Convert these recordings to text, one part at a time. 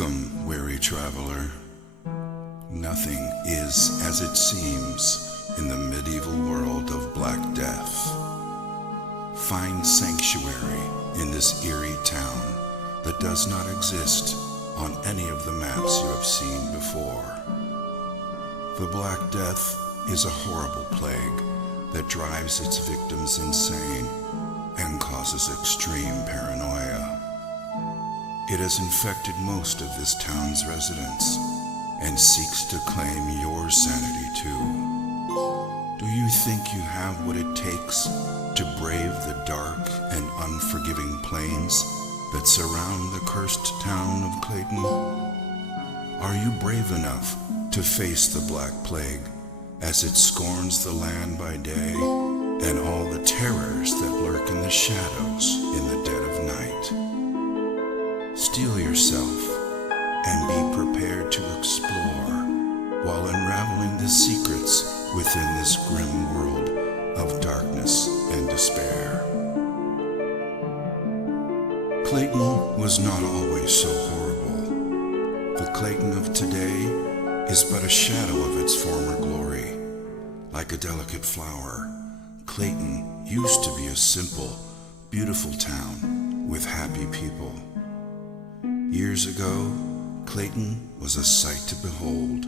Welcome, weary traveler. Nothing is as it seems in the medieval world of Black Death. Find sanctuary in this eerie town that does not exist on any of the maps you have seen before. The Black Death is a horrible plague that drives its victims insane and causes extreme paranoia. It has infected most of this town's residents and seeks to claim your sanity too. Do you think you have what it takes to brave the dark and unforgiving plains that surround the cursed town of Clayton? Are you brave enough to face the Black Plague as it scorns the land by day and all the terrors that lurk in the shadows in the dead of night? Steel yourself and be prepared to explore while unraveling the secrets within this grim world of darkness and despair. Clayton was not always so horrible. The Clayton of today is but a shadow of its former glory. Like a delicate flower, Clayton used to be a simple, beautiful town with happy people. Years ago, Clayton was a sight to behold,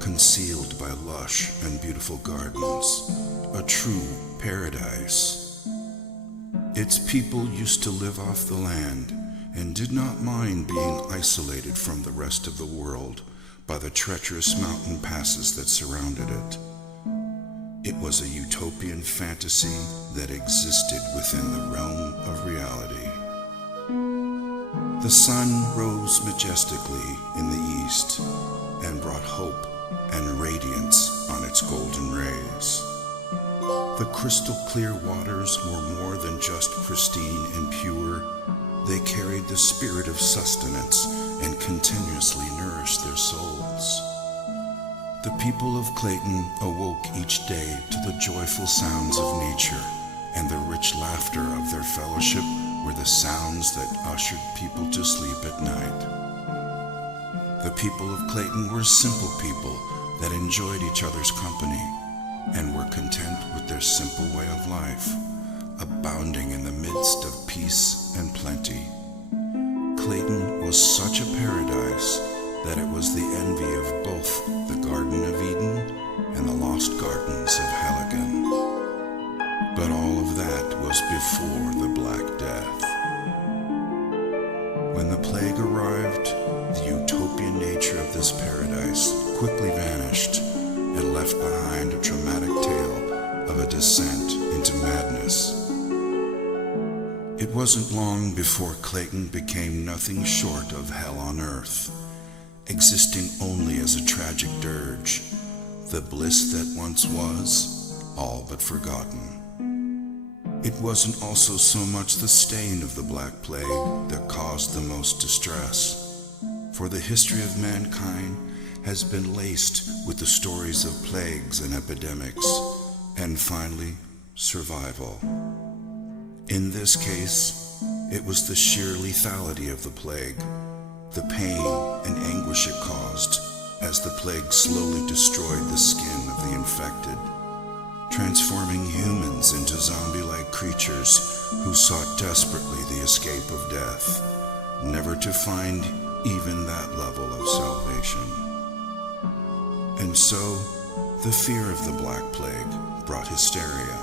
concealed by lush and beautiful gardens, a true paradise. Its people used to live off the land and did not mind being isolated from the rest of the world by the treacherous mountain passes that surrounded it. It was a utopian fantasy that existed within the realm of reality. The sun rose majestically in the east and brought hope and radiance on its golden rays. The crystal clear waters were more than just pristine and pure. They carried the spirit of sustenance and continuously nourished their souls. The people of Clayton awoke each day to the joyful sounds of nature, and the rich laughter of their fellowship were the sounds that ushered people to sleep at night. The people of Clayton were simple people that enjoyed each other's company and were content with their simple way of life, abounding in the midst of peace and plenty. Clayton was such a paradise that it was the envy of both the Garden of Eden and the lost gardens of Halligan. But all of that was before the Black Death. When the plague arrived, the utopian nature of this paradise quickly vanished and left behind a dramatic tale of a descent into madness. It wasn't long before Clayton became nothing short of hell on earth, existing only as a tragic dirge, the bliss that once was, all but forgotten. It wasn't also so much the stain of the Black Plague that caused the most distress, for the history of mankind has been laced with the stories of plagues and epidemics, and finally, survival. In this case, it was the sheer lethality of the plague, the pain and anguish it caused as the plague slowly destroyed the skin of the infected, transforming humans into zombie-like creatures who sought desperately the escape of death, never to find even that level of salvation. And so, the fear of the Black Plague brought hysteria,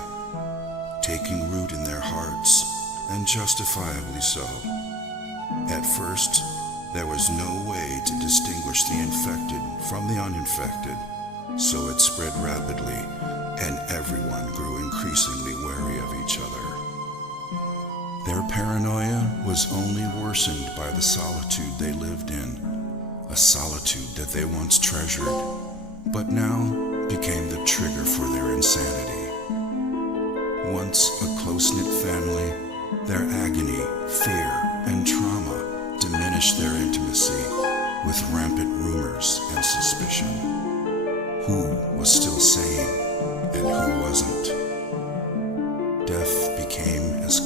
taking root in their hearts, and justifiably so. At first, there was no way to distinguish the infected from the uninfected, so it spread rapidly, and everyone grew increasingly wary of each other. Their paranoia was only worsened by the solitude they lived in, a solitude that they once treasured, but now became the trigger for their insanity. Once a close-knit family, their agony, fear, and trauma diminished their intimacy with rampant rumors and suspicion. Who was still sane and who wasn't? Death became as